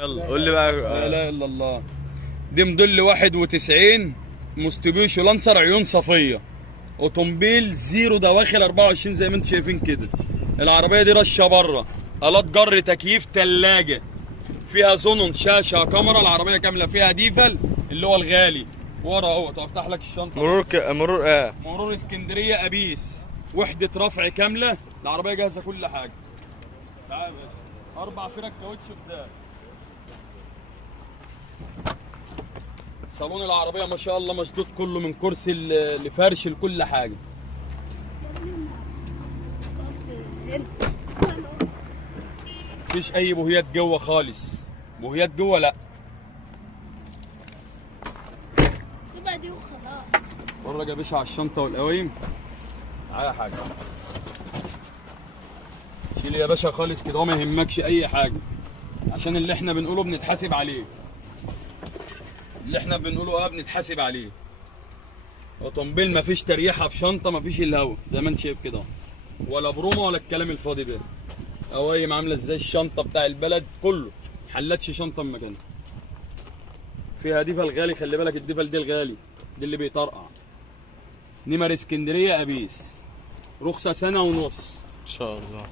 يلا قول لي بقى. لا اله الا الله. دي موديل 91 موستوبيشو لانسر عيون صفيه، اوتومبيل زيرو دواخل 24 زي ما انتم شايفين كده. العربيه دي رشه بره، الات جر، تكييف، ثلاجه، فيها زونون، شاشه، كاميرا. العربيه كامله فيها ديفل اللي هو الغالي ورا اهو. افتح لك الشنطه. مرور اسكندريه ابيس، وحده رفع كامله. العربيه جاهزه كل حاجه. تعال يا باشا. 4 فرق كاوتش قدام. صالون العربيه ما شاء الله مشدود كله، من كرسي لفرش لكل حاجه. مفيش اي بوهيات جوه خالص. بوهيات جوه لا. تبقى دي وخلاص. اتفرج يا باشا على الشنطه والقوايم. تعالى حاجه. شيل يا باشا خالص كده وما يهمكش اي حاجه، عشان اللي احنا بنقوله بنتحاسب عليه. اللي احنا بنقوله بنتحاسب عليه. اوتومبيل مفيش تريحه في شنطه، مفيش الهوا زي ما انت شايف كده، ولا برومه ولا الكلام الفاضي ده. قوايم عامله ازاي الشنطه بتاع البلد كله، حلتش شنطه من مكانها. فيها ديفل غالي، خلي بالك الديفل دي الغالي، دي اللي بيطرقع. نمر اسكندريه ابيس، رخصه سنه ونص ان شاء الله.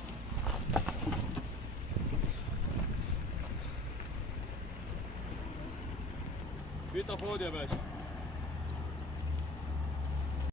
في تفاوض يا باشا.